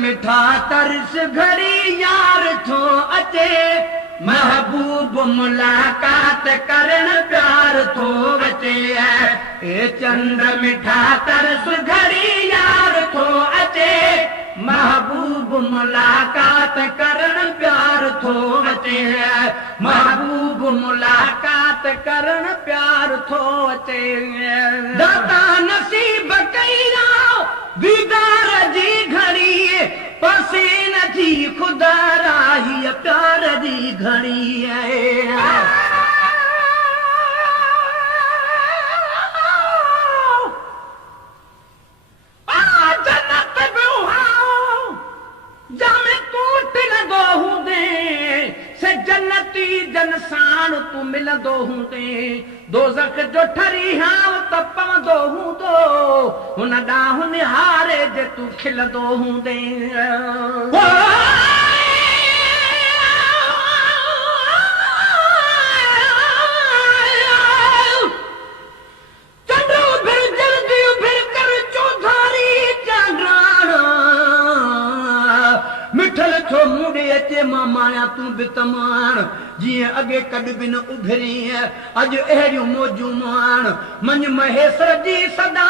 मिठा तरस घड़ी यार थो अचे महबूब मुलाकात करण प्यार थो बचे ए चंद्र मिठा तरस घड़ी यार थो अचे महबूब मुलाकात करण प्यार थो बचे महबूब मुलाकात करण प्यार थो अचे दाता नसीब कईरा दीदार जी घड़ी पसे न थी खुदा राही प्यार जी घड़ी जन्नत जामे टूट लॻो हूंदे से जन्नती जनसान तू मिलंदो हूंदे दोज़ख जो ठरी हाव त पवंदो हूंदो हुन ॾांहुं निहारे जे तू खिलंदो हूंदे मिठल छो मुड़े अचे मां माया तू बि तमाण जीअं अॻे कॾ बि न उभरी अॼु अहिड़ियूं मौजूं माण मंझ महेश्वर जी सदा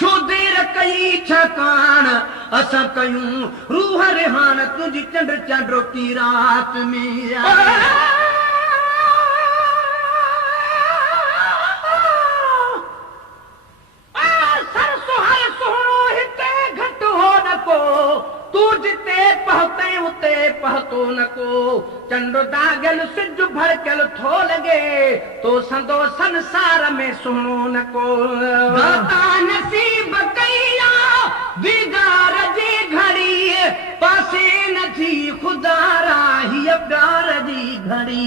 छो देर कई छकाण असां कयूं रूह रिहान तुंहिंजी चंड चांड्रोकी रात में तू जिते पहुते उते पहुतो न को चंडो दागल सिज भड़कल थो लगे तो संदो संसार में सुनो न को दाता नसीब कईया दीदार जी घड़ी पासे न थी खुदा राही प्यार जी घड़ी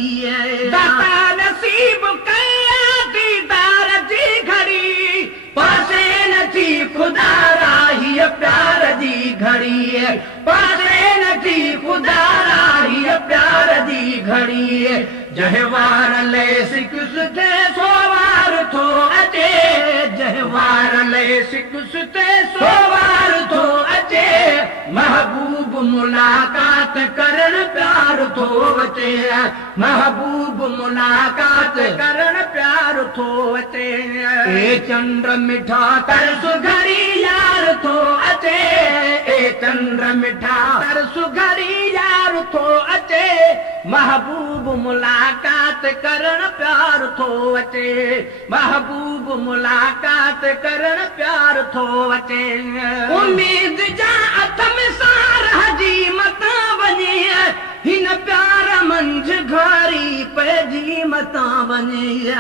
दाता नसीब कईया दीदार जी घड़ी पासे न थी खुदा राही प्यार जी घड़ी पासे न थी खुदा राही प्यार जी घड़ी जहवार ले सिकुसते सोवार थो अचे जहवार ले सिकुसते सोवार थो अचे महबूब मुलाकात करण प्यार थो अचे महबूब मुलाकात करण प्यार थो अचे ए चंद्र मिठा तरस घड़ी यार थो अचे ए चंद्र मिठा तरस घड़ी यार थो अचे महबूब मुलाकात करण प्यार थो अचे महबूब मुलाकात करण प्यार थो अचे उम्मीद जा अथम सार हजी मता वञे हिन प्यार मंझ घड़ी पइजी मता वञे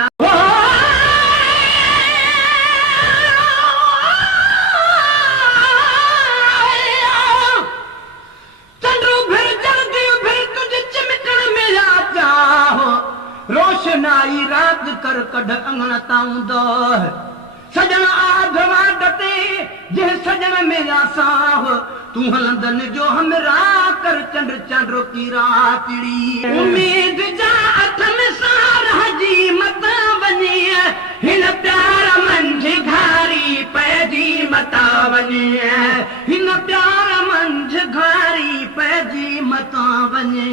रोशनाई रात कर कढ अंगण ताऊंदो सजन आधवा डटे जे सजन मेरा साह तू हलंदन जो हमरा कर चंड चांड्रो की रातड़ी उम्मीद जा अथम सार हजी मता वञे हिन प्यार मंझ घारी पइजी मता वञे हिन प्यार मंझ घारी पइजी मता वञे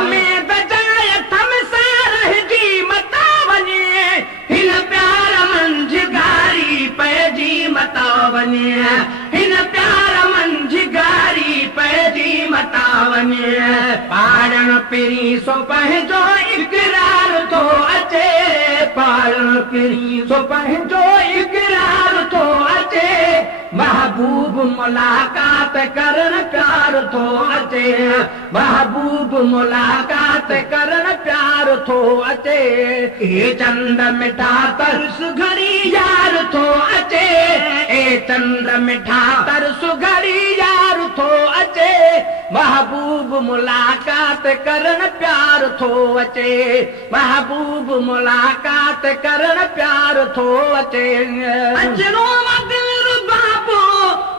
उम्मीद जा अथम सार हजी मता वञे हिन प्यार मंझ घारी पइजी मता वञे हिन प्यार मंझ घारी पइजी मता वञे पारण पिरी सो पंहिंजो इकरार थो अचे पारण पिरी सो पंहिंजो इकरार थो अचे महबूब मुलाकात करण प्यार थो अचे महबूब मुलाकात करण प्यार थो अचे ए चंद मिठा तरस घड़ी यार थो अचे ए चंद मिठा तरस घड़ी यार थो अचे महबूब मुलाकात करण प्यार थो अचे महबूब मुलाकात करण प्यार थो अचे अचनो दिल बाबो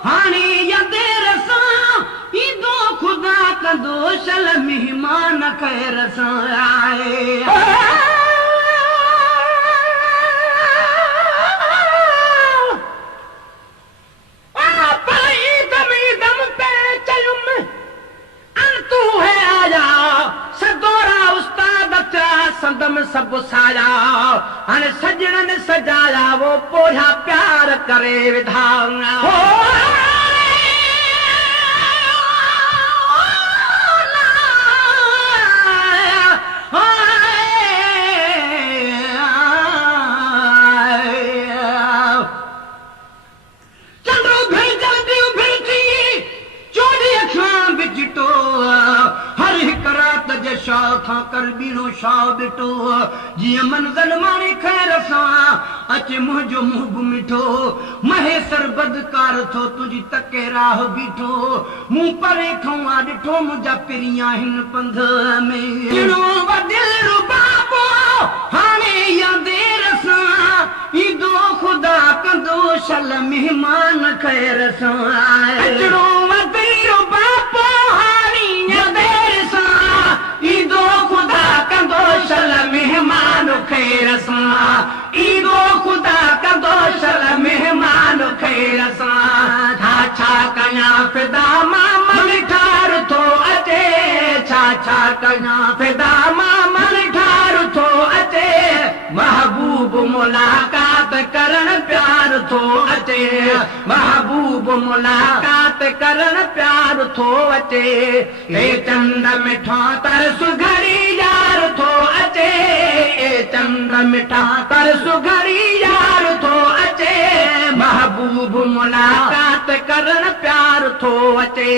हाणे या देर सां ईंदो खुदा कंदो शल मेहमान खैर सां आए हुननि सजाया वो पोढ़ा प्यार करे विधाया कर बीणो शाह बिठो जीअं मंज़ल माणी खैर सां अचे मुंहिंजो मुंहुं बि मिठो महेसर बदकार थो तुंहिंजी तके राह बीठो मूं परे खां ॾिठो मुंहिंजा पिरिया हिन पंध में बाबो हाणे या देर सां ईंदो ख़ुदा कंदो शल महिमान खैर सां अचणो वॾो बाबो हाणे या देर सां ईंदो ख़ुदा कंदो शल महिमान खैर सां ईंदो ख़ुदा कंदो शल महिमान खैर सां छा कयां फिदा मां मन ठार थो अचे छा कयां फिदा मां मन ठार थो अचे महबूब मुलाकात करण प्यार थो अचे महबूब मुलाकात करण प्यार थो अचे हे चंद मिठा तरस घड़ी यार थो अचे हे चंद मिठा तरस घड़ी यार थो अचे महबूब मुलाकात करण प्यार थो अचे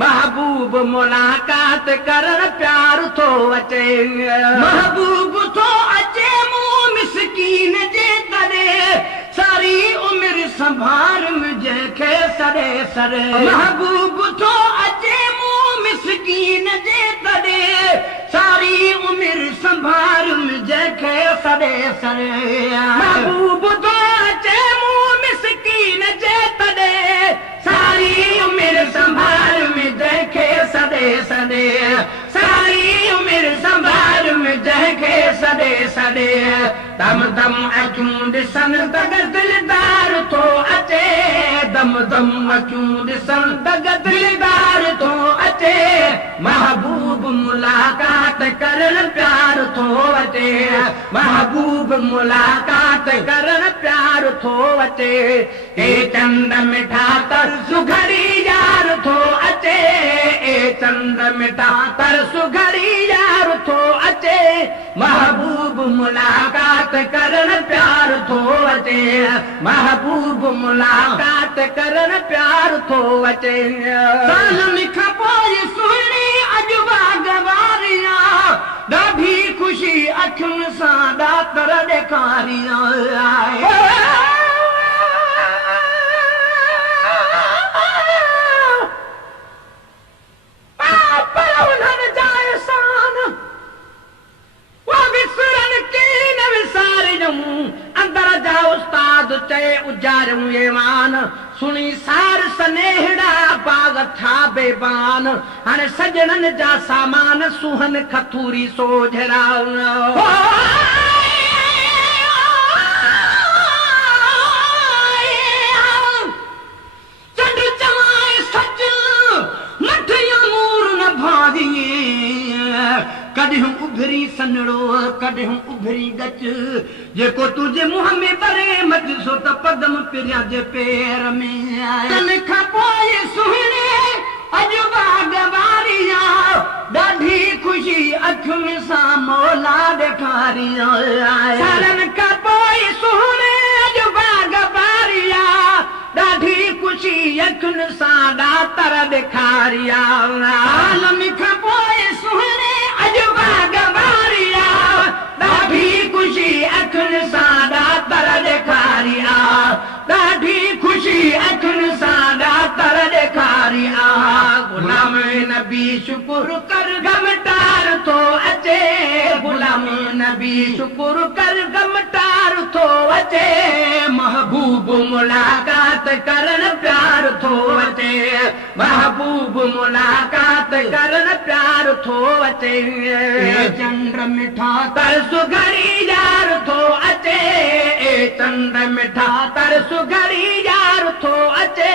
महबूब मुलाकात करण प्यार थो अचे महबूब थो अचे मूं मिसकीन जे तरे सारी उम्र संभार मुंहिंजे सरे सरे महबूब थो अचे मूं मिसकीन जे तरे सारी उम्र संभार मुंहिंजे सरे सरे महबूब थो अचे मूं मिसकीन जे तरे सारी उम्र संभार मुंहिंजे सरे सरे सारी उम्र संभार मुंहिंजे सरे सरे दम दम अखियूं ॾिसण तग दिलदार थो अचे दम दम अखियूं ॾिसण तग दिलदार थो अचे महबूब मुलाकात करण प्यार थो अचे महबूब मुलाकात करण प्यार थो अचे हे चंद मिठा तरस घड़ी यार थो अचे हे चंद मिठा तरस घड़ी यार थो अचे महबूब मुलाकात करण प्यार थो अचे महबूब मुलाकात करण प्यार थो अचे सालनि खां पोइ सुहिणी अॼु बाग़बारिया ॾाढी ख़ुशी अखियुनि सां ॾातर ॾेखारी आहे अंदर जा उस्ताद चए उजारियूं ईमान सुणी सार सनेहड़ा बाग था बेबान हाणे सजणनि जा सामान सुहन खथूरी सोझरा चंड चवाए सच मठियूं मूर न भारी कॾहिं उभरी सनड़ो कॾहिं उभरी गच जेको तुंहिंजे मुंहं में भरे मजसो त पदम पिरिया जे पेर में तन खां पोइ सुहिणे अॼु बाग़बारिया ॾाढी ख़ुशी अखियुनि सां मौला ॾेखारी सालनि खां पोइ सुहिणे अॼु बाग़बारिया ॾाढी ख़ुशी अखियुनि सां ॾातर ॾेखारी सालनि खां पोइ सुहिणे अॼु बाग़बारिया ॾाढी ख़ुशी अखियुनि सां ॾातर ॾेखारी ॾाढी ख़ुशी अखियुनि सां ॾातर ॾेखारी गुलाम नबी शुकुर कर गमटार थो अचे गुलाम नबी शुकुर कर गमटार थो अचे महबूब मुलाकात करण प्यार थो अचे महबूब मुलाकात करण प्यार थो अचे चंद्र मिठा तरस घड़ी यार थो अचे चंद्र मिठा तरस घड़ी यार थो अचे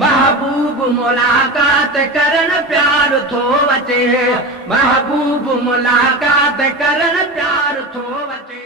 महबूब मुलाकात करण प्यार थो अचे महबूब मुलाकात करण प्यार थो अचे।